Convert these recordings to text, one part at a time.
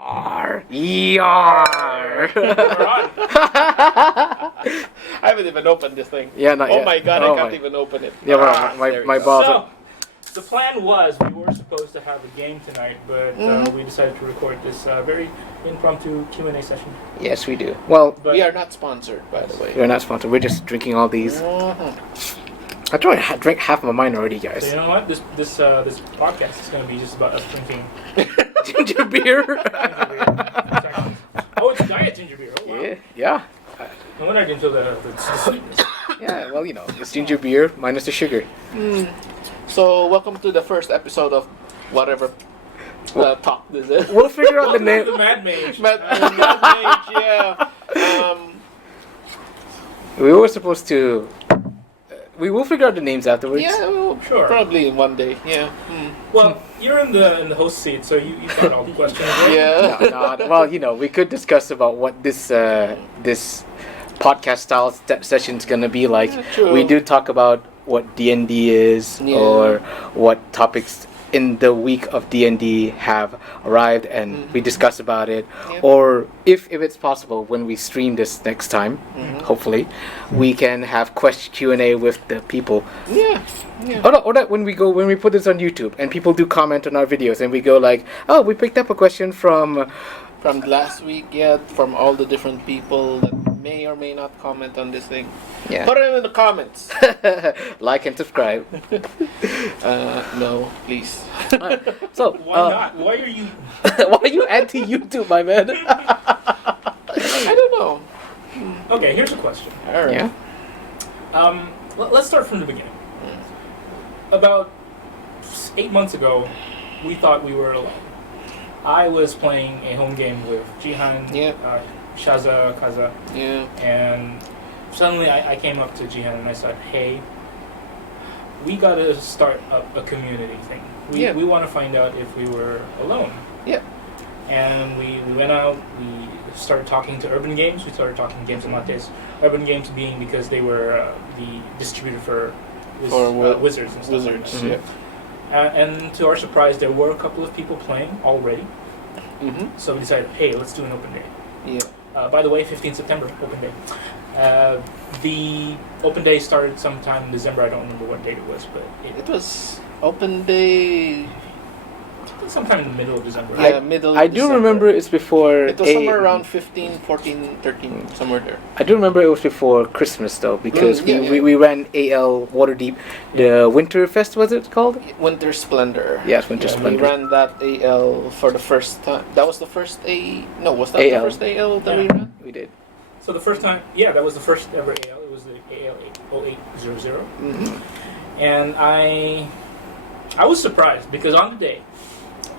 Yar. We're on. I haven't even opened this thing. Yeah, not yet. Oh my god, Oh I can't my. even open it. Yeah, well, there we my go. boss. So, the plan was we were supposed to have a game tonight, but we decided to record this very impromptu Q&A session. Yes, we do. Well, But We are not sponsored, by the way. we're not sponsored. We're just drinking all these. I drank half of mine already, so guys. you know what? This podcast is going to be just about us drinking Ginger beer. ginger beer. Oh, it's diet ginger beer. Oh, wow. Yeah. No wonder I didn't feel the sweetness. Yeah. Well, it's ginger beer minus the sugar. So, welcome to the first episode of whatever talk this is. We'll figure out the Welcome to name. the Mad Mage. Mad Mage, yeah. We were supposed to. We will figure out the names afterwards. Yeah, well, Sure. probably one day. Yeah. Well, you're in the host seat, so you got all the questions, right? Yeah. No, well, we could discuss about what this podcast style session's gonna be like. Yeah, true. We do talk about what DnD is, Yeah. or what topics in the week of DnD have arrived, and we discuss about it. Yeah. Or if it's possible, when we stream this next time, hopefully, we can have Q&A with the people. Yeah. Yeah. Or that when we put this on YouTube and people do comment on our videos and we go like, oh, we picked up a question from From last week, yeah, from all the different people that may or may not comment on this thing. Yeah. Put it in the comments. Like and subscribe. No, please. So Why not? Why are you... why are you anti YouTube, my man? I don't know. Okay, here's a question. All right. Yeah. Let's start from the beginning. About 8 months ago, we thought we were alone. I was playing a home game with Jihan, Yeah. Shaza, Kaza, Yeah. and suddenly I came up to Jihan and I said, hey, we gotta start up a community thing. Yeah. We want to find out if we were alone. Yeah. And we went out, we started talking to Urban Games, we started talking Games and Lattes. Urban Games being because they were the distributor for Wizards and stuff. Wizards, like that. And to our surprise, there were a couple of people playing already. Mm-hmm. So we decided, hey, let's do an open day. Yeah. By the way, 15 September, open day. The open day started sometime in December. I don't remember what date it was, but It was open day. sometime in the middle of December. Yeah, middle. I do December. remember it's before. It was somewhere around 15, 14, 13, somewhere there. I do remember it was before Christmas though, because Yeah, yeah. we ran AL Waterdeep, the Winterfest, was it called? Winter Splendor. Yes, Winter We Splendor. ran that AL for the first time. That was the first No, was that AL. the first AL that we Yeah. ran? We did. So the first time, yeah, that was the first ever AL. It was the AL 0800. Mm-hmm. And I was surprised because on the day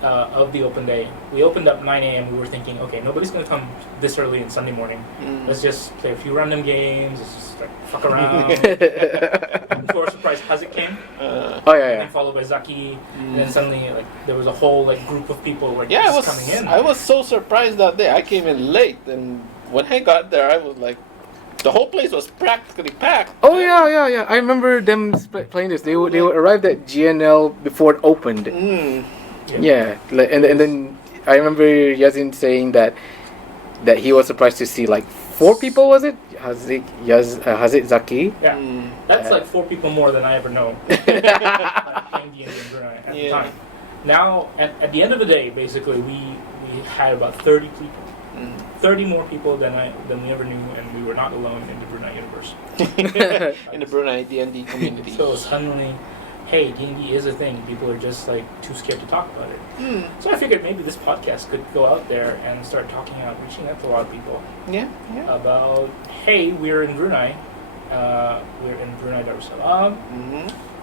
of the open day, we opened up 9 a.m. We were thinking, okay, nobody's going to come this early on Sunday morning. Let's just play a few random games. Let's just like fuck around. To our surprise, Hazik came. Oh And yeah, then followed by Zaki. And then suddenly, like, there was a whole like group of people like Yeah, just coming in. I was so surprised that day. I came in late, and when I got there, I was like, the whole place was practically packed. Oh yeah. I remember them playing this. They arrived at GNL before it opened. Yeah, and then I remember Yazin saying that he was surprised to see like 4 people. Was it Hazik, Zaki? Yeah, that's like 4 people more than I ever know. Playing D&D in Brunei at the time. Now, at the end of the day, basically, we had about 30 people. 30 more people than we ever knew, and we were not alone in the Brunei universe. In the Brunei D&D community. So suddenly, hey, D&D is a thing. People are just like too scared to talk about it. So I figured maybe this podcast could go out there and start reaching out to a lot of people. Yeah. About, hey, we're in Brunei. We're in Brunei Darussalam.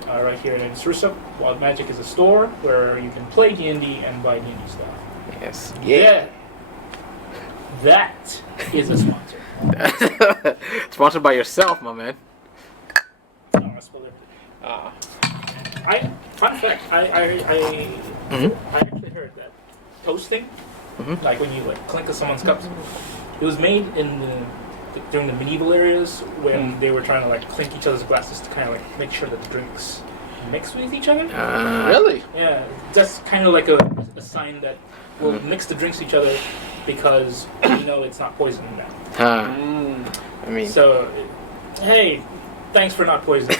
Right here in Sursuk, Wild Magic is a store where you can play D&D and buy D&D stuff. Yes. Yeah. That is a sponsor. Sponsored by yourself, my man. Oh, I spelled it. Fun fact, I actually heard that toasting, like when you like clink of someone's cups, it was made during the medieval areas when they were trying to like clink each other's glasses to kind of like make sure that the drinks mix with each other. Really? Yeah, that's kind of like a sign that we'll mix the drinks to each other because we know it's not poison now. I mean, so hey, thanks for not poisoning.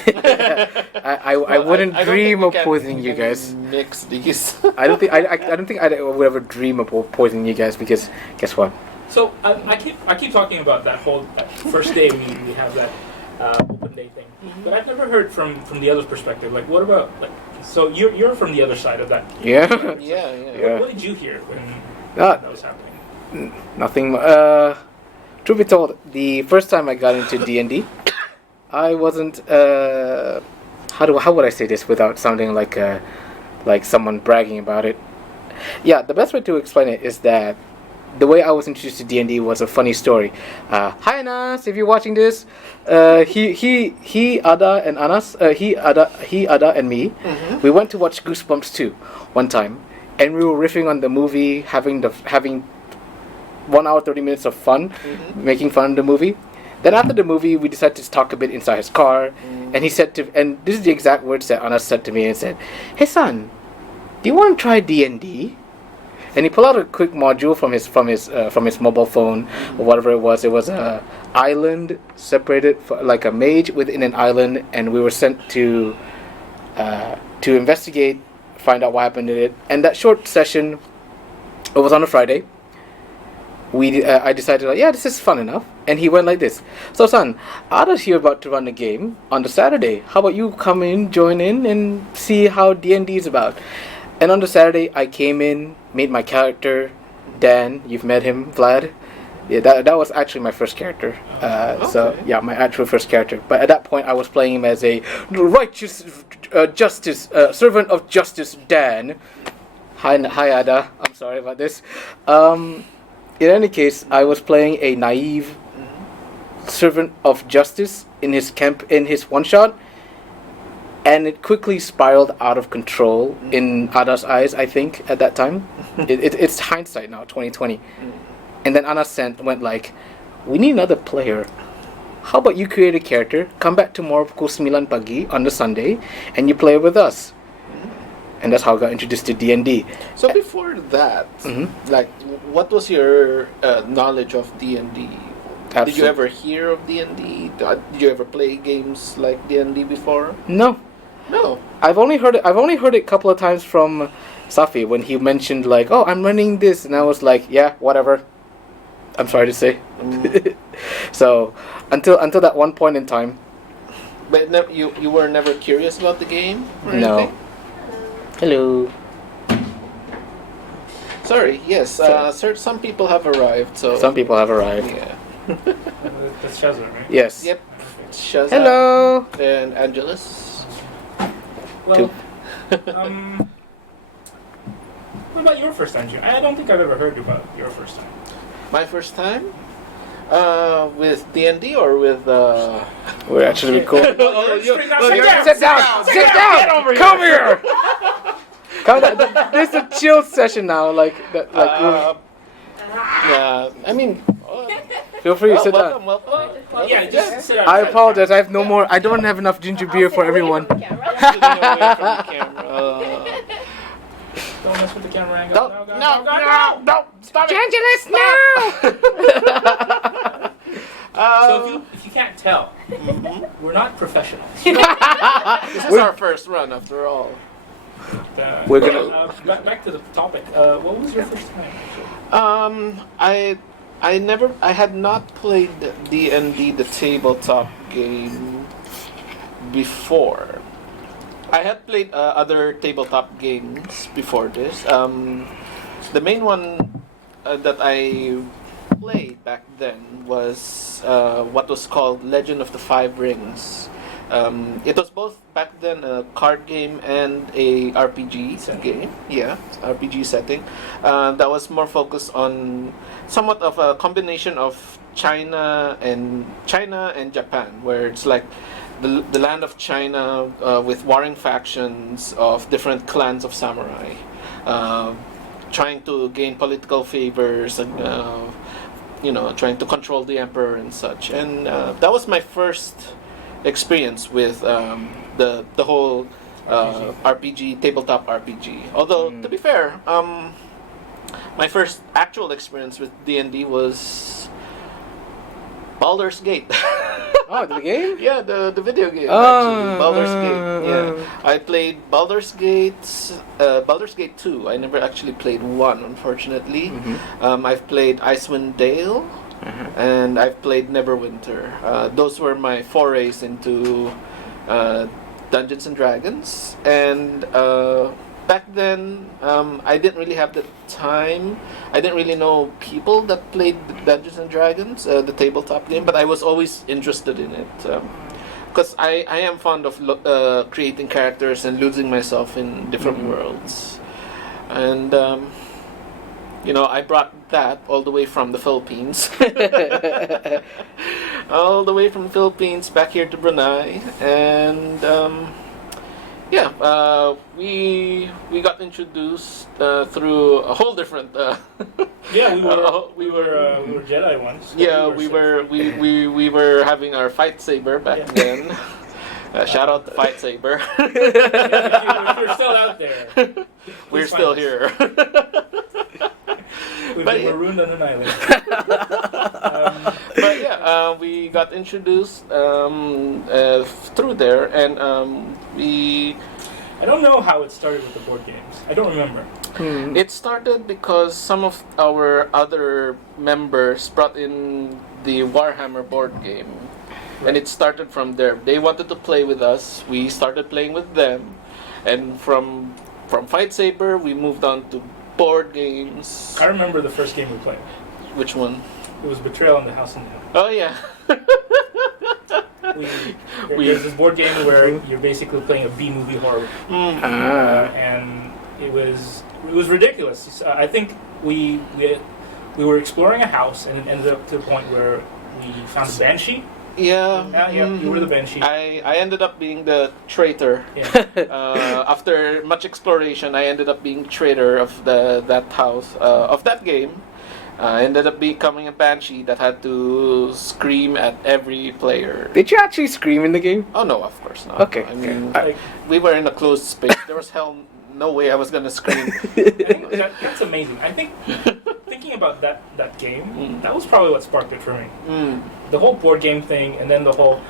I wouldn't dream of poisoning you guys. Mix these. I don't think I would ever dream of poisoning you guys because guess what? So I keep talking about that first day we have that open day thing, but I've never heard from the other's perspective. Like, what about so you're from the other side of that? Yeah. Yeah. What did you hear when that was happening? Nothing. Truth be told, the first time I got into DnD, I wasn't. How would I say this without sounding like someone bragging about it? Yeah, the best way to explain it is that the way I was introduced to D&D was a funny story. Hi Anas, if you're watching this, he Ada and Anas, he Ada and me, we went to watch Goosebumps 2 one time, and we were riffing on the movie, having 1 hour 30 minutes of fun, making fun of the movie. Then after the movie, we decided to talk a bit inside his car, and he said and this is the exact words that Anas said to me, and said, "Hey son, do you want to try D&D?" And he pulled out a quick module from his mobile phone or whatever it was. It was a island separated like a mage within an island, and we were sent to investigate, find out what happened in it. And that short session, it was on a Friday. I decided, yeah, this is fun enough. And he went like this: "So son, Ada's here about to run a game on the Saturday. How about you come in, join in, and see how D&D is about?" And on the Saturday, I came in, made my character, Dan. You've met him, Vlad. Yeah, that was actually my first character. So, yeah, my actual first character. But at that point, I was playing him as a righteous justice, servant of justice, Dan. Hi, Ada. I'm sorry about this. In any case, I was playing a naive servant of justice in his one-shot. And it quickly spiraled out of control in Ada's eyes, I think, at that time. It's hindsight now, 2020. And then Anas went like, "We need another player. How about you create a character, come back tomorrow pukul 9 pagi on the Sunday, and you play with us." And that's how I got introduced to D&D. So before that, like, what was your knowledge of D&D? Did you ever hear of D&D? Did you ever play games like D&D before? No. I've only heard it a couple of times from Safi when he mentioned like, "Oh, I'm running this," and I was like, "Yeah, whatever." I'm sorry to say. So until that one point in time. But you were never curious about the game or no. anything? Hello. Sorry. Yes. Some people have arrived. So some people have arrived. Yeah. That's Shazza, right? Yes. Yep. Shazza. Hello. And Angelus. Well, what about your first time, Jim? I don't think I've ever heard about your first time. My first time? With D&D or with... We're actually recording. Sit down! Get over here! Come here! Come down. This is a chill session now. Yeah, I mean... Feel free to sit down. Welcome. Yeah, just sit down. I apologize. I have no more. I don't have enough ginger beer for everyone. Getting away from the camera. Don't mess with the camera angle. No! Stop it! Angelus, no! So if you can't tell, we're not professionals. This is our first run, after all. We're gonna back to the topic. What was your first time? I had not played D&D, the tabletop game, before. I had played other tabletop games before this. The main one that I played back then was what was called Legend of the Five Rings. It was both back then a card game and a RPG game. Yeah, RPG setting. That was more focused on somewhat of a combination of China and Japan, where it's like the land of China with warring factions of different clans of samurai, trying to gain political favors and trying to control the emperor and such. And that was my first experience with the whole RPG, tabletop RPG. Although to be fair, My first actual experience with D&D was Baldur's Gate. Oh, the game? Yeah, the video game, Oh, actually. Baldur's Gate. Yeah. I played Baldur's Gate 2. I never actually played 1, unfortunately. I've played Icewind Dale, and I've played Neverwinter. Those were my forays into Dungeons and Dragons. And back then, I didn't really have the time. I didn't really know people that played Dungeons and Dragons, the tabletop game, but I was always interested in it. Because I am fond of creating characters and losing myself in different worlds. And, I brought that all the way from the Philippines. All the way from the Philippines back here to Brunei. And, we got introduced through a whole different. Yeah, we were Jedi once. Yeah, we were having our fight saber back then. Shout out to Fight Saber. If you're still out there, We're still here. We've been marooned on an island. But yeah, we got introduced through there, and we. I don't know how it started with the board games. I don't remember. It started because some of our other members brought in the Warhammer board game. And it started from there. They wanted to play with us. We started playing with them. And from Fight Saber, we moved on to board games. I remember the first game we played. Which one? It was Betrayal in the House in Hell. Oh, yeah. There's this board game where you're basically playing a B-movie horror. And it was ridiculous. I think we were exploring a house, and it ended up to the point where we found a banshee. Yeah. You were the banshee. I ended up being the traitor. Yeah. After much exploration, I ended up being traitor of that house of that game. I ended up becoming a banshee that had to scream at every player. Did you actually scream in the game? Oh no, of course not. Okay. I mean, we were in a closed space. There was no way I was gonna scream. I think that's amazing. I think thinking about that game, that was probably what sparked it for me. The whole board game thing, and then the whole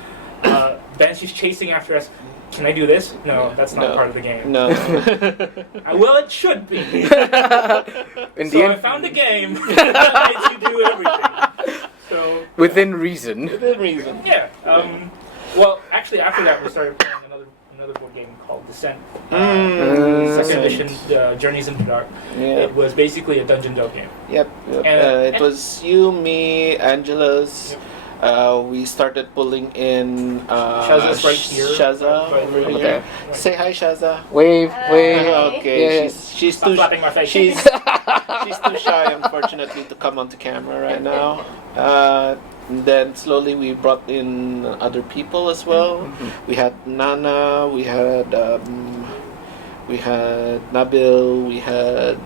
banshees chasing after us. Can I do this? No, that's not part of the game. No. Well, it should be. I found a game that lets you do everything. So within reason. Within reason. Yeah. Well, actually, after that, we started playing another board game called Descent. Second edition, Journeys into the Dark. Yeah. It was basically a dungeon delve game. Yep. It was you, me, Angela's. Yep. We started pulling in Shaza's right here. Shaza Right over here. here. Say hi, Shaza. Wave. Okay, Yeah. she's Stop too slapping my face. she's too shy, unfortunately, to come onto camera right now. And then slowly we brought in other people as well. We had Nana, we had Nabil, we had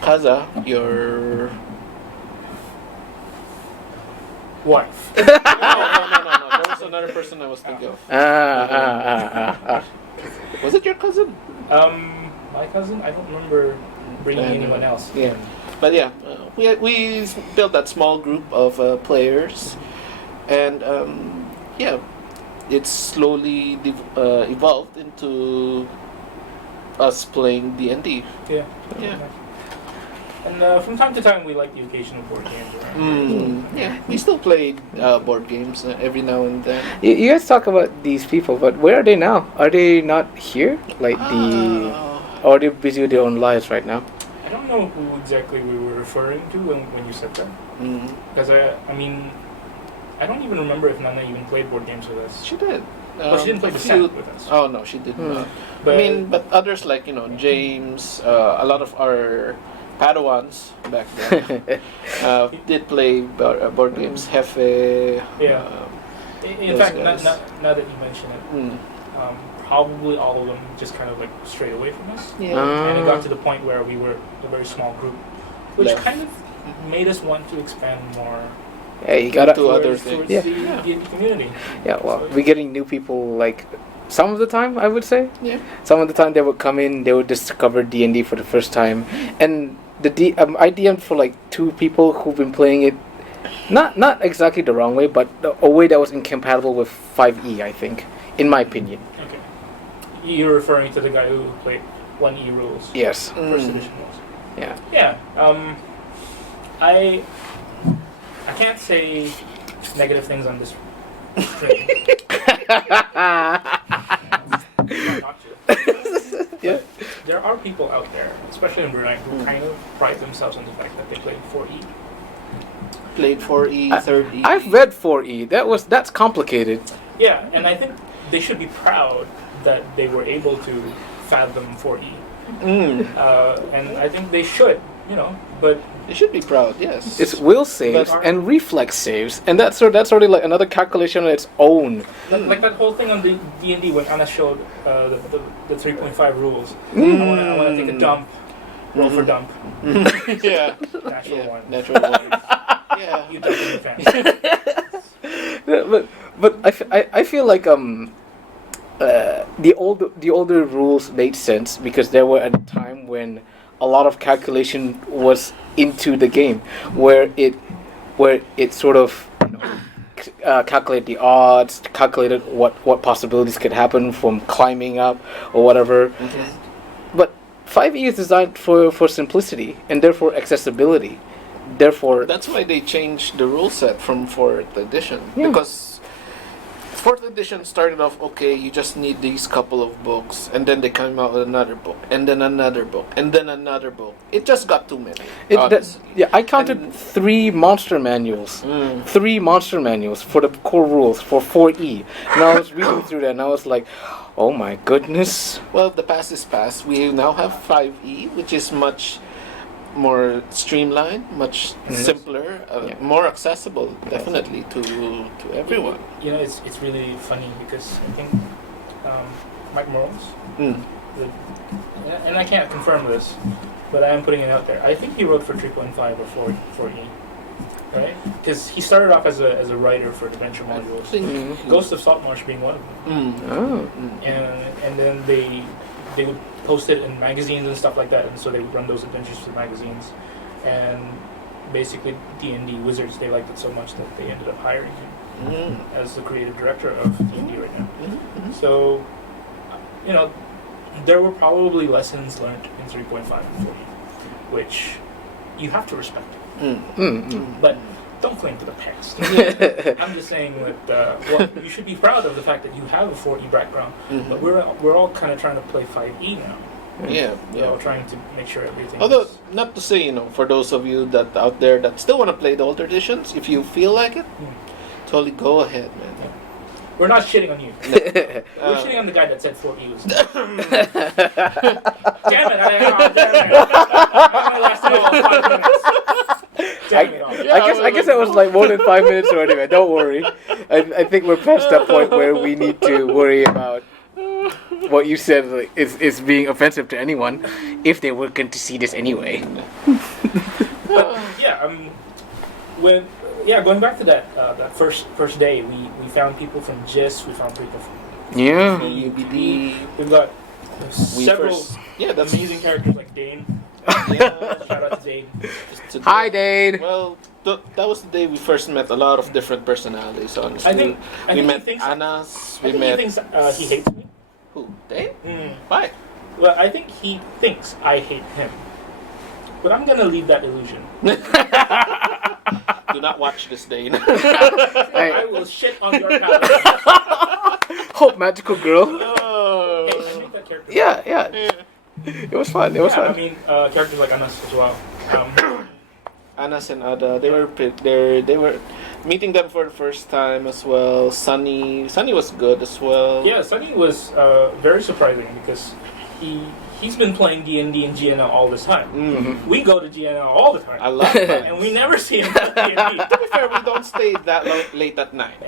Kaza, your wife. no. There was another person I was thinking of. Was it your cousin? My cousin? I don't remember bringing anyone else. Yeah. But yeah, we built that small group of players, and it slowly evolved into us playing D&D. Yeah. Yeah. And from time to time, we like the occasional board games. Right? Yeah, we still play board games every now and then. You guys talk about these people, but where are they now? Are they not here? Or are they busy with their own lives right now? I don't know who exactly we were referring to when you said that. Because I don't even remember if Nana even played board games with us. She did. Well, she didn't play Descent with us. Oh no, she did not. But, but others like James, a lot of our Padawans back then did play board games. Hefe. Yeah. In fact, now that you mention it, probably all of them just kind of like strayed away from us. Yeah. And it got to the point where we were a very small group, which kind of made us want to expand more Yeah, you gotta. To other towards things. Yeah. the D&D community. Yeah, well, we're getting new people like some of the time, I would say. Yeah. Some of the time they would come in, they would discover D&D for the first time, and I DM'd for like 2 people who've been playing it, not exactly the wrong way, but a way that was incompatible with 5e, I think, in my opinion. Okay. You're referring to the guy who played 1E rules. Yes. First edition rules. Yeah. Yeah. I can't say negative things on this stream. Not to. Yeah. There are people out there, especially in Brunei, who kind of pride themselves on the fact that they played 4E. Played 4E, 3rd E. I've read 4e. That's complicated. Yeah, and I think they should be proud that they were able to fathom 4E. And I think they should, but They should be proud, yes. It's will saves But- and reflex saves, and that's already like another calculation on its own. like that whole thing on the D&D when Anna showed the 3.5 rules. I want to take a dump, roll for dump, yeah. natural Yeah. one. Natural one. Yeah. You dump in the fence. Yeah, but I feel like the older rules made sense because there were a time when a lot of calculation was into the game, where it sort of calculated the odds, calculated what possibilities could happen from climbing up or whatever. But 5e is designed for simplicity and therefore accessibility. Therefore, That's why they changed the rule set from 4th edition. Yeah. Because 4th edition started off, okay, you just need these couple of books, and then they came out with another book, and then another book, and then another book. It just got too many. Honestly. I counted And- 3 monster manuals. 3 monster manuals for the core rules for 4e. And I was reading through that and I was like, oh my goodness. Well, the past is past. We now have 5e, which is much more streamlined, much simpler, Yeah. more accessible, definitely to everyone. It's really funny because I think Mike Morales, and I can't confirm this, but I am putting it out there. I think he wrote for 3.5 or 4E, right? Because he started off as a writer for adventure modules. Ghost of Saltmarsh being one of them. Oh. And then they would post it in magazines and stuff like that, and so they would run those adventures for the magazines. And basically, D&D Wizards, they liked it so much that they ended up hiring him as the creative director of D&D right now. So, there were probably lessons learned in 3.5 and 4E, which you have to respect. But don't cling to the past. I'm just saying that you should be proud of the fact that you have a 4E background, but we're all kind of trying to play 5E now. Yeah, We're all trying to make sure everything. Although, is, not to say, for those of you that out there that still want to play the older editions, if you feel like it, totally go ahead, man. we're not shitting on you. We're shitting on the guy that said 4E was. Damn it! I lasted all 5 minutes. Damn it! I guess it was like more than 5 minutes already, man. Don't worry. I think we're past that point where we need to worry about what you said is being offensive to anyone if they were going to see this anyway. But going back to that first day, we found people from GIS, we found people from Yeah. UBD. We've got several That's amazing characters like Dane. Yeah. Shout out to Dane. Hi, Dade. Well, that was the day we first met a lot of different personalities. Honestly, I think we he met thinks- Annas. I We think met he thinks he hates me. who? Dane? Why? Well, I think he thinks I hate him. But I'm gonna leave that illusion. Do not watch this, Dane. I will shit on your palace. Hope magical girl. Hey, I make that character. Yeah. It was fun. I mean, characters like Anas as well. Anas and Ada, they were meeting them for the first time as well. Sunny was good as well. Yeah, Sunny was very surprising because he's been playing D&D and GNL all this time. We go to GNL all the time. I love that. And we never see him play D&D. To be fair, we don't stay that late at night.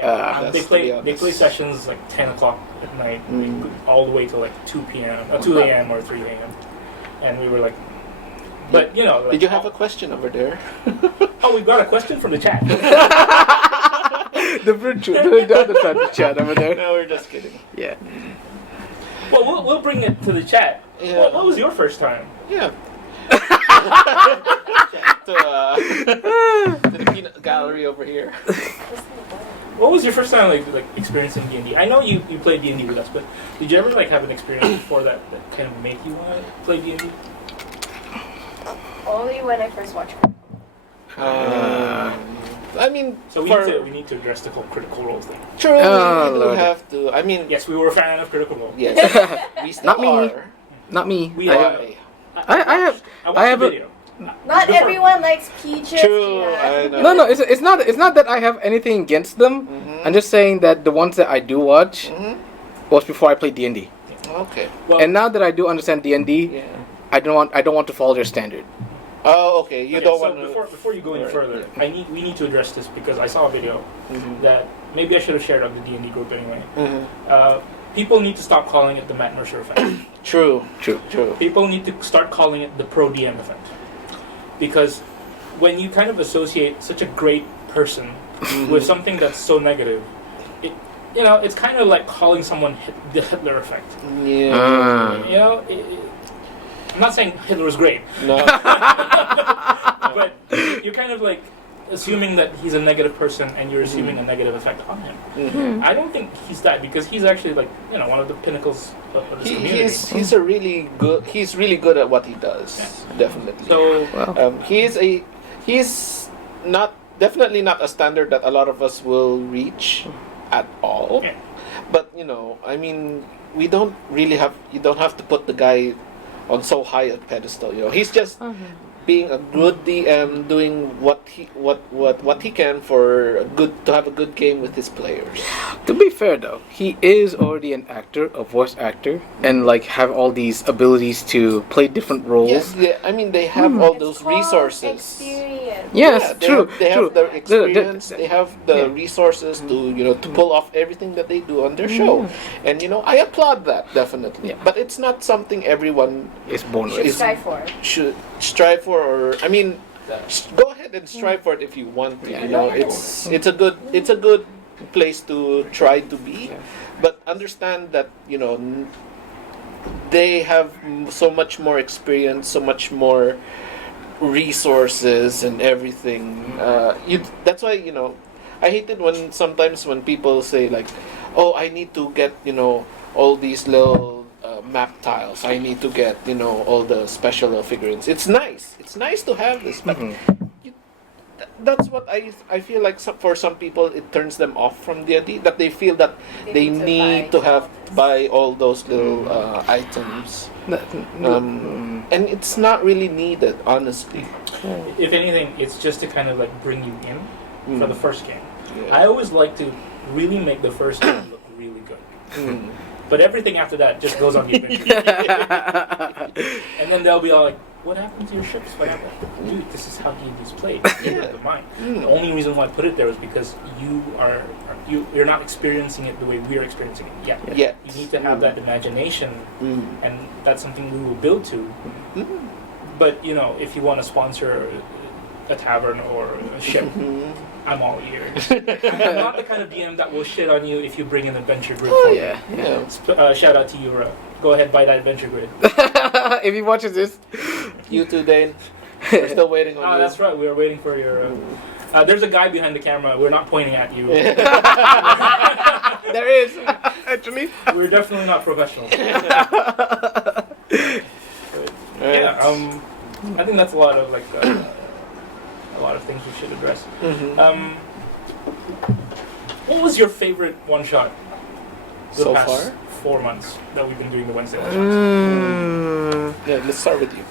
They to be honest. play sessions like 10 o'clock at night, all the way to like 2 p.m., 2 a.m. or 3 a.m. And we were like, But you know, like, Did you have a question over there? Oh, we've got a question from the chat. The other side of the chat over there. No, we're just kidding. Yeah. Well, we'll bring it to the chat. Yeah. What was your first time? Yeah. to the peanut gallery over here. What was your first time like experiencing D&D? I know you played D&D with us, but did you ever like have an experience before that kind of made you want to play D&D? Only when I first watched. I mean, So we need to address the whole Critical Role thing. True, Oh, we do Lord. have to. I mean, Yes, we were a fan of Critical Role. yes, we still Not me. are. Not me. We I- are. Why? I have a- a video. Not Before- everyone likes peaches. True, yeah. I know. No, it's not that I have anything against them. Mhm. I'm just saying that the ones that I do watch Mhm. was before I played D&D. Okay. Well, And now that I do understand D&D, Yeah. I don't want to follow their standard. Oh, okay. You okay, don't so want to. before you go any Alright, further, yeah. we need to address this because I saw a video Mhm. that maybe I should have shared on the D&D group anyway. Mhm. People need to stop calling it the Matt Mercer effect. True. True. True. People need to start calling it the pro DM effect. Because when you kind of associate such a great person with something that's so negative, it's kind of like calling someone the Hitler effect. Yeah. You know, I'm not saying Hitler was great, No. but you're kind of like assuming that he's a negative person and you're assuming a negative effect on him. Mhm. I don't think he's that because he's actually like one of the pinnacles of this community. He's a really good. He's really good at what he does. Yeah. Definitely. So Well, He's not definitely not a standard that a lot of us will reach at all. Yeah. But I mean, we don't really have. You don't have to put the guy on so high a pedestal. He's just being a good DM, doing what he can to have a good game with his players. to be fair though, he is already an actor, a voice actor, and like have all these abilities to play different roles. Yes, I mean they have all It's those called resources. Experience. Yes, they true. Have, they true. have the experience. They have the Yeah. resources to pull off everything that they do on their show, and I applaud that definitely. Yeah. But it's not something everyone It's born Should with. strive for. should strive for, or I mean, go ahead and strive for it if you want to. Yeah. It's a good place to try to be, Yeah. but understand that they have so much more experience, so much more resources and everything. That's why I hate it sometimes when people say like, "Oh, I need to get all these little map tiles. I need to get all the special figurines." It's nice. It's nice to have this, but that's what I feel like for some people it turns them off from D&D, that they feel that they need to have buy all those little items. And it's not really needed, honestly. if anything, it's just to kind of like bring you in for the first game. Yeah. I always like to really make the first game look really good. Mm. But everything after that just goes on the adventure. And then they'll be all like, "What happened to your ships? What happened?" Dude, this is how D&D's played. Yeah. Of mine. Mm. The only reason why I put it there is because you're not experiencing it the way we're experiencing it yet. Yeah. You need to have that imagination, Mm. and that's something we will build to. Mm. But if you want to sponsor a tavern or a ship, Mhm. I'm all ears. I'm not the kind of DM that will shit on you if you bring an adventure grid. Oh for yeah, yeah. Yeah. Shout out to you, go ahead, buy that adventure grid. If he watches this, You too, Dane. We're still waiting on Oh, you. that's right. We are waiting for your. There's a guy behind the camera. We're not pointing at you. there is actually. We're definitely not professionals. Right. Yeah. I think that's a lot of things we should address. Mhm. What was your favorite one shot the So past far? 4 months that we've been doing the Wednesday one shots? Yeah, let's start with you.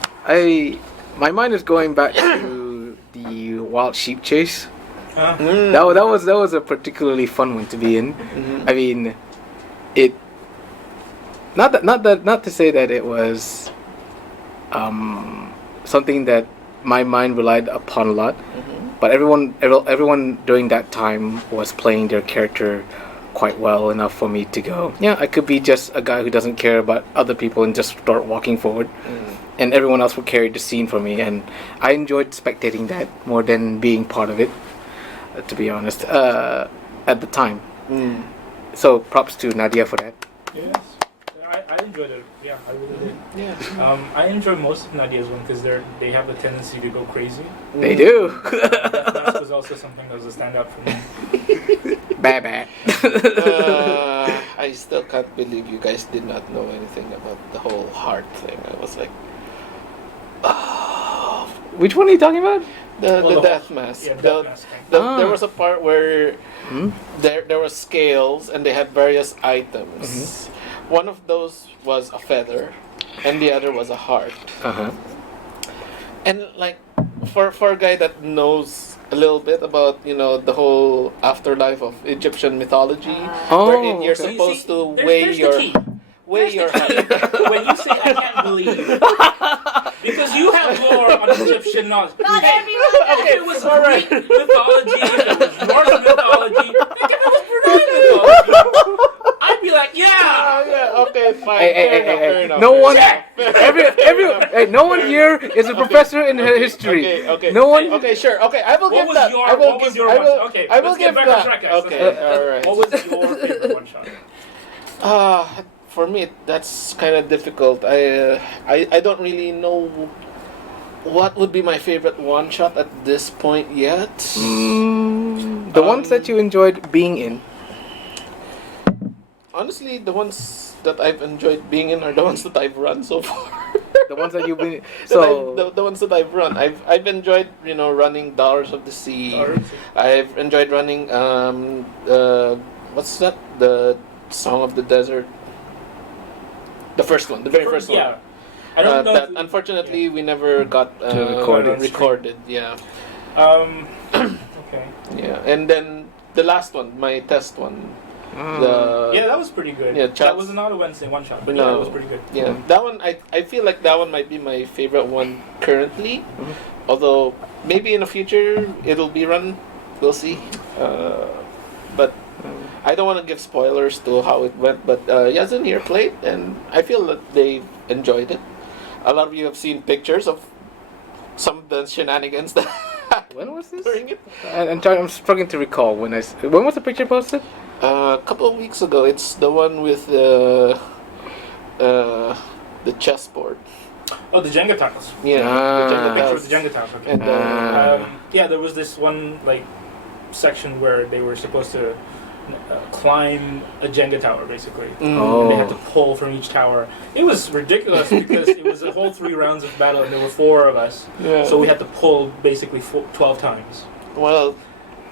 My mind is going back to the wild sheep chase. Mm. That was a particularly fun one to be in. Mhm. I mean, it. Not to say that it was, something that my mind relied upon a lot, Mhm. but everyone during that time was playing their character quite well enough for me to go, yeah, I could be just a guy who doesn't care about other people and just start walking forward. Mm. and everyone else would carry the scene for me, and I enjoyed spectating that more than being part of it, to be honest, at the time. So props to Nadia for that. Yes. I enjoyed it. Yeah, I really did. Yeah. I enjoy most of Nadia's one because they have a tendency to go crazy. They do. That was also something that was a standout for me. Bad. I still can't believe you guys did not know anything about the whole heart thing. I was like, oh. Which one are you talking about? The death mask. Yeah, death mask. There was a part where there were scales and they had various items. One of those was a feather, and the other was a heart. And like, for a guy that knows a little bit about the whole afterlife of Egyptian mythology, wherein you're So you supposed see, to there's weigh the your key. weigh your height. When you say I can't believe, because you have lore on Egyptian knowledge. Not Hey, everyone. if it was Greek mythology, if it was Norse mythology, like if it was Brunei mythology, I'd be like, yeah. Yeah, okay, fine. Hey, Fair no enough. one, Check. hey, no one here is a professor in history. Okay. No one. Okay, sure. Okay, I will What give was that. your? I will What was give. your I one? will. Okay, I will let's give get that. back on track, guys. Okay, all right. What was your favorite one shot? For me, that's kind of difficult. I don't really know what would be my favorite one shot at this point yet. The ones that you enjoyed being in. Honestly, the ones that I've enjoyed being in are the ones that I've run so far. The ones that you've been. The ones that I've run. I've enjoyed running Daughters of the Sea. I've enjoyed running what's that? The Song of the Desert. The first one, the very first one. Yeah. I don't know. That unfortunately we never got to record it. Yeah. Okay. Yeah, and then the last one, my test one. Yeah, that was pretty good. Yeah, that was not a Wednesday one shot, but No. yeah, it was pretty good. Yeah, that one I feel like that one might be my favorite one currently. Although maybe in the future it'll be run. We'll see. But I don't want to give spoilers to how it went. But Yazin here played, and I feel that they enjoyed it. A lot of you have seen pictures of some of the shenanigans that When was this? during it. I'm struggling to recall when was the picture posted? A couple of weeks ago, it's the one with the chessboard. Oh, the Jenga tiles. Yeah, The picture tiles. with the Jenga tiles. Okay. And Yeah, there was this one section where they were supposed to climb a Jenga tower, basically. And they had to pull from each tower. It was ridiculous because it was a whole 3 rounds of battle, and there were 4 of us. Yeah. So we had to pull basically 12 times. Well,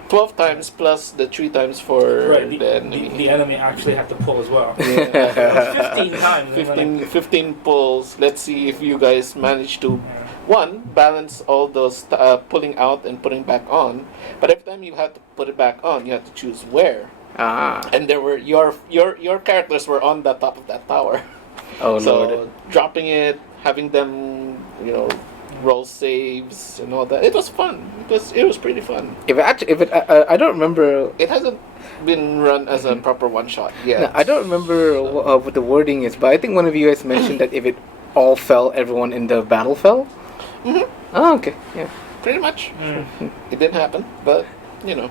12 times plus the 3 times for the enemy. The enemy actually had to pull as well. Yeah. It was 15 times. 15 pulls. Let's see if you guys manage to balance all those pulling out and putting back on. But every time you had to put it back on, you had to choose where. And there were your characters were on the top of that tower. Oh So Lord. dropping it, having them, roll saves and all that. It was fun. It was pretty fun. I don't remember. It hasn't been run as a proper one shot yet. No, I don't remember what the wording is, but I think one of you guys mentioned that if it all fell, everyone in the battle fell. Oh, okay. Yeah. Pretty much. It didn't happen, but Yeah.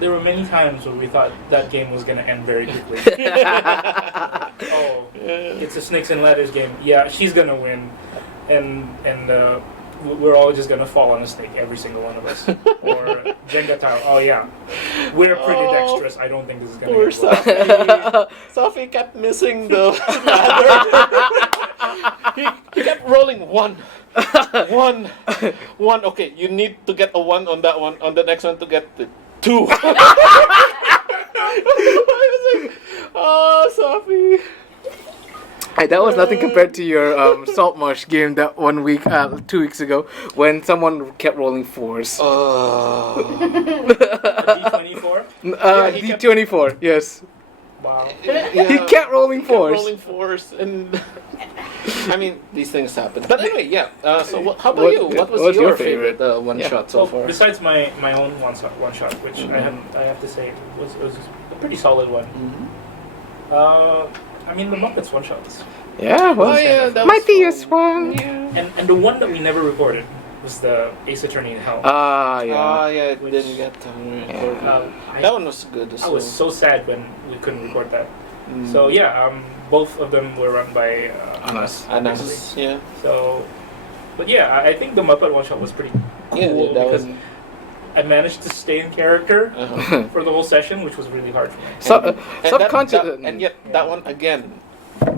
There were many times where we thought that game was going to end very quickly. It's a snakes and ladders game. Yeah, she's going to win. And we're all just going to fall on a snake, every single one of us. Or Jenga tower. Oh, yeah. We're pretty dexterous. I don't think this is going to poor end well. Sophie kept missing the ladder. he kept rolling one. Okay, you need to get a 1 on that one. On the next one to get the 2. I was like, oh, Sophie. Hey, that was nothing compared to your Salt Marsh game that 1 week, 2 weeks ago, when someone kept rolling 4s. D24? D24, yes. Wow. He kept rolling 4s. Rolling 4s, and I mean these things happen. But anyway, yeah. So how about you? What was your favorite one shot so far? Besides my own one shot, which I have to say was a pretty solid one. I mean, the Muppets one shots. Yeah, well, that mightiest fun. one. Yeah. And the one that we never recorded was the Ace Attorney in Hell. Ah, yeah. Oh, yeah, it Which- didn't get to record. That one was good as I was so sad when we couldn't record that. Mm. So yeah, both of them were run by Anas. Anas, yeah. So, but yeah, I think the Muppet one shot was pretty cool Yeah, that because was. I managed to stay in character Uh-huh. for the whole session, which was really hard for me. So, And subconscious. and yet that one again.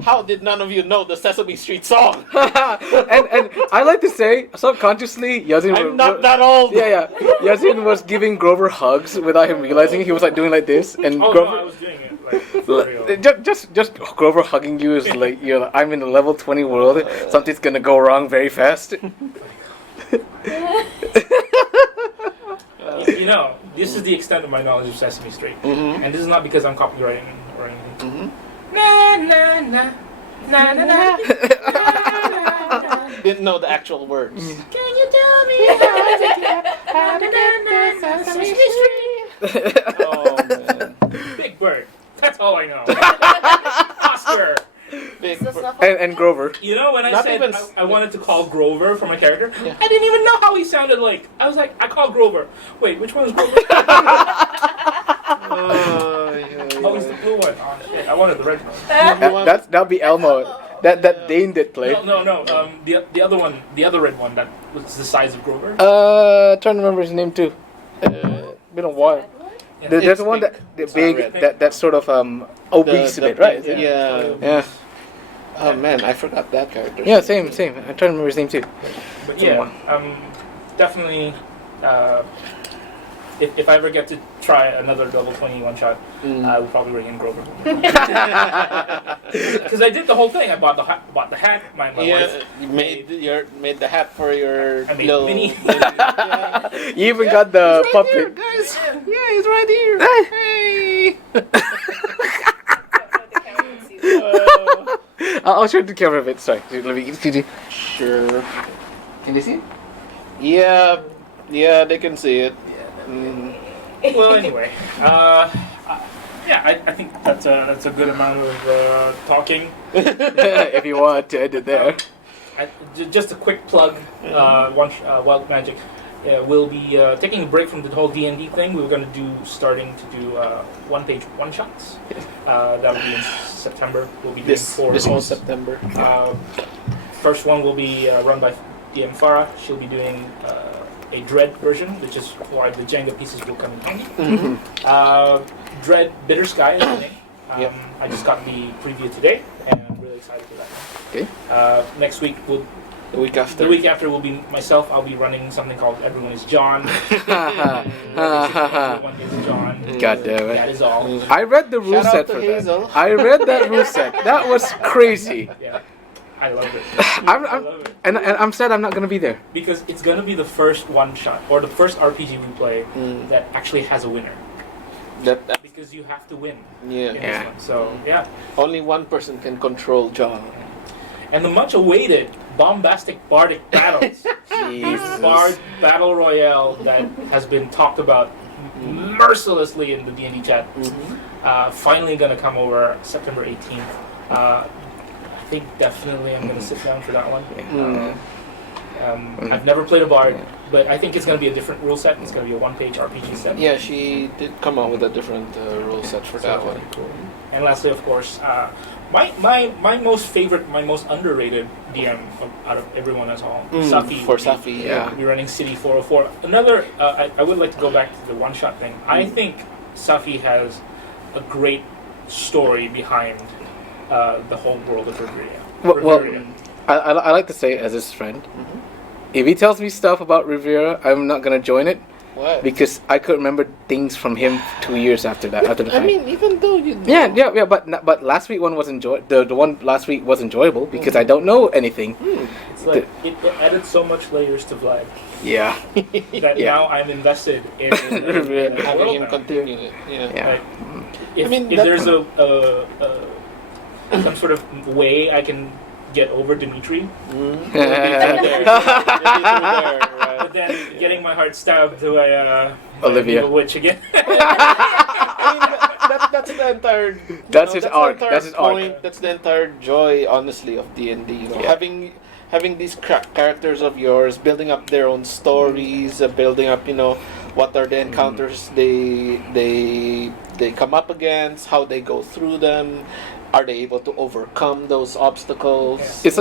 How did none of you know the Sesame Street song? and I like to say, subconsciously, Yazin. I'm not that old. Yeah. Yazin was giving Grover hugs without him realizing. He was like doing like this, and Oh Grover. no, I was doing it like for real. Just Grover hugging you is like you're like, I'm in a level 20 world. Something's gonna go wrong very fast. You know, this is the extent of my knowledge of Sesame Street, Mm-hmm. and this is not because I'm copywriting or anything. Mm-hmm. Na na na na na na. Didn't know the actual words. Can you tell me how to get Sesame Street? Oh man. Big Bird. That's all I know. Oscar. Big. and Grover. You know, when I Not said even- I wanted to call Grover for my character, Yeah. I didn't even know how he sounded like. I was like, I called Grover. Wait, which one is Grover? Oh, he's the blue one. Oh shit, I wanted the red one. That'll be Elmo. That Dane did play. No. The other one, the other red one that was the size of Grover. Trying to remember his name too. Been a while. Yeah. There's It's one big. that It's big not red. that sort of obese The- a bit, the- right? yeah. Yeah. Oh man, I forgot that character. Yeah, same. I'm trying to remember his name too. But yeah, definitely. If I ever get to try another double 20 one shot, I will probably bring in Grover. Because I did the whole thing. I bought the hat. My wife. You made the hat for your I made little Minnie. yeah. You even got the He's right puppet. here, guys. Yeah, he's right here. Hey. I'll show the camera a bit. Sorry. Let me see. Sure. Can they see it? Yeah, they can see it. Mm. Well, anyway, yeah, I think that's a good amount of talking. If you want to end it there. Just a quick plug. Wild Magic. We'll be taking a break from the whole DnD thing. We were going to starting to do one-page one-shots. That will be in September. We'll be doing This 4 of whole those. September. First one will be run by DM Farah. She'll be doing a Dread version, which is why the Jenga pieces will come in handy. Mm-hmm. Dread Bitter Sky is the name. Yep. I just got the preview today, and I'm really excited for that one. Okay. Next week, The week after. the week after will be myself. I'll be running something called Everyone is John. Everyone is John. God damn That it. is all. I read the rule Shout out set to for Hazel. that. I read that rule set. That was crazy. Yeah, I love it. I'm I love it. and I'm sad I'm not gonna be there. Because it's gonna be the first one shot or the first RPG we play that actually has a winner. That Because you have to win yeah. in Yeah. this one. So yeah. Only one person can control John. And the much awaited bombastic bardic battles. Jesus. Bard Battle Royale that has been talked about mercilessly in the D&D chat. Finally gonna come over September 18th. I think definitely I'm gonna sit down for that one. I've never played a Bard, but I think it's gonna be a different rule set. It's gonna be a one-page RPG set. Yeah, she did come out with a different rule set for that one. Cool. And lastly, of course, my most favorite, my most underrated DM out of everyone as all, Safi. For Safi, yeah. We're running City 404. Another, I would like to go back to the one-shot thing. I think Safi has a great story behind the whole world of Riveria. Well, I like to say as his friend, if he tells me stuff about Riviera, I'm not gonna join it What? because I could remember things from him 2 years after that. After the I fact. mean, even though you know. Yeah, but last week one was the one last week was enjoyable because I don't know anything. It's like it added so much layers to Vlad Yeah. that Yeah. now I'm invested in Riviera. the Having world him now. continue it. Yeah. Yeah. Like, if, I mean, if that- there's some sort of way I can get over Dimitri, but then getting my heart stabbed by Olivia. evil witch again. I mean, that's the entire. That's his art. The entire That's his art. point. That's the entire joy, honestly, of D&D. You know, Yeah. having these characters of yours, building up their own stories, building up, what are the encounters they come up against, how they go through them, are they able to overcome those obstacles? Yeah.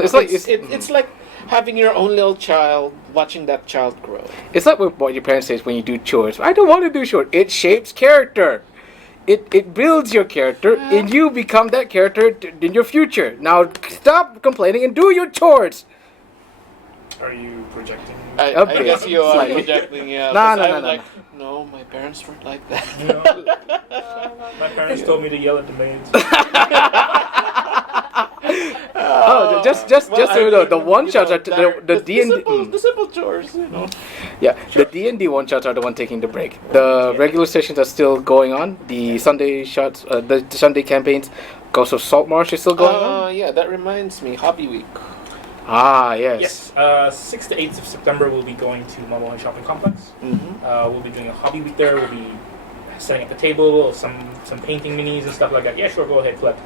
It's like having your own little child, watching that child grow. It's like what your parents say when you do chores. I don't want to do chores. It shapes character. It builds your character, and you become that character in your future. Now stop complaining and do your chores. Are you projecting? I guess you are projecting, yeah. No. Like, no, my parents weren't like that. No. My parents told me to yell at the maids. Just so you know, the one shots are the D&D. The simple chores, Yeah, the D&D one shots are the one taking the break. The regular sessions are still going on. The Sunday shots, the Sunday campaigns, Ghost of Saltmarsh is still going on. Yeah, that reminds me, Hobby Week. Ah, yes. Yes, 6th to 8th of September we'll be going to Brunei Shopping Complex. We'll be doing a hobby week there. We'll be setting up a table, some painting minis and stuff like that. Yeah, sure, go ahead, Flip.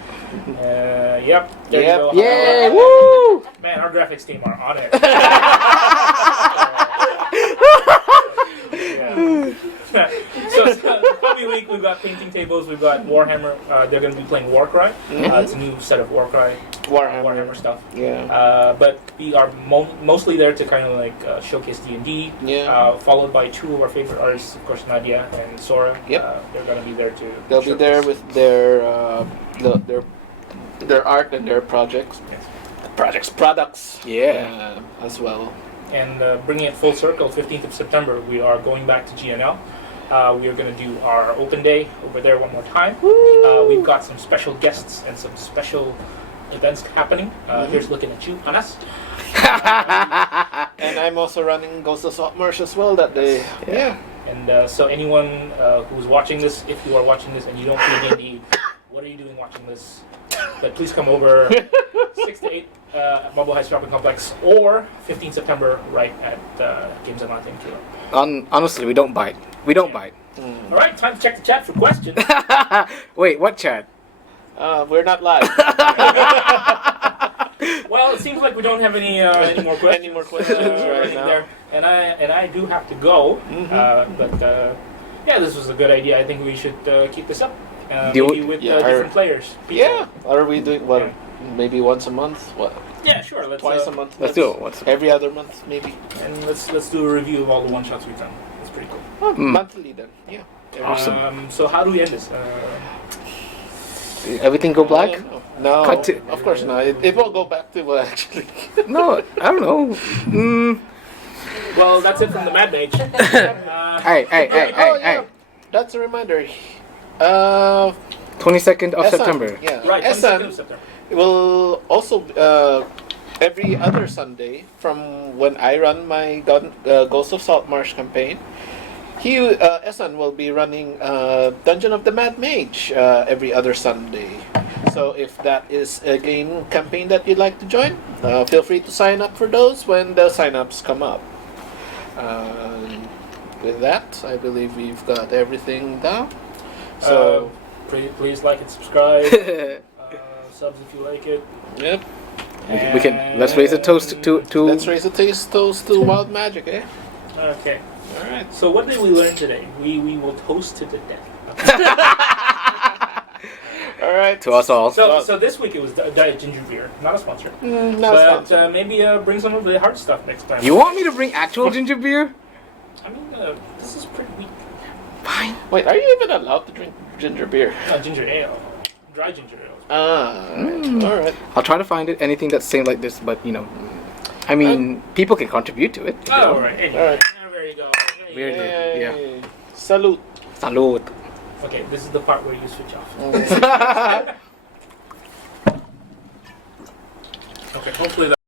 Yep, there you go. Yay, woo! Man, our graphics team are on it. So hobby week, we've got painting tables, we've got Warhammer. They're going to be playing Warcry. It's a new set of Warcry. Warhammer stuff. Yeah. But we are mostly there to kind of like showcase D&D. Yeah. Followed by two of our favorite artists, of course, Nadia and Sora. Yep. They're going to be there to. They'll be there with their art and their projects. Yes. Products. Yeah. As well. And bringing it full circle, 15th of September, we are going back to GNL. We are going to do our open day over there one more time. We've got some special guests and some special events happening. Here's looking at you, Anas. And I'm also running Ghost of Saltmarsh as well that day. Yeah. And so anyone who's watching this, if you are watching this and you don't play D&D, what are you doing watching this? But please come over 6 to 8 at Mobile High Shopping Complex or 15 September right at Games Atlanta in Kilo. Honestly, we don't bite. We don't bite. All right, time to check the chat for questions. Wait, what chat? We're not live. Well, it seems like we don't have any more questions. Any more questions right now? There. And I do have to go. But yeah, this was a good idea. I think we should keep this up. Maybe with different players. People. Yeah. Are we doing maybe once a month? What? Yeah, sure. Let's Twice a month. Let's do it once. Every other month, maybe. And let's do a review of all the one shots we've done. That's pretty cool. Monthly then. Yeah. Awesome. So how do we end this? Everything go black? No, Cut to- of course not. It will go back to actually. No, I don't know. Well, that's it from the Mad Mage. Hey. That's a reminder. 22nd of Esan, September. Yeah. Right, 22nd of September. Will also every other Sunday from when I run my Ghost of Saltmarsh campaign. Esan will be running Dungeon of the Mad Mage every other Sunday. So if that is a game campaign that you'd like to join, feel free to sign up for those when the sign-ups come up. With that, I believe we've got everything down. So please like and subscribe. Subs if you like it. Yep. Let's raise a toast to Let's raise a toast to wild magic, eh? Okay. All right. So what did we learn today? We will toast to the death. All right. to us all. So this week it was Diet Ginger Beer, not a sponsor. Not But maybe bring some of the hard stuff next time. You want me to bring actual ginger beer? I mean, this is pretty weak. Fine. Wait, are you even allowed to drink ginger beer? Ginger ale, dry ginger ale. All right. I'll try to find it. Anything that's same like this, but I mean, people can contribute to it. Oh, all right. Anyway, All right. there you go. Weird. Yeah. Salute. Salud. Okay, this is the part where you switch off. Okay, hopefully that.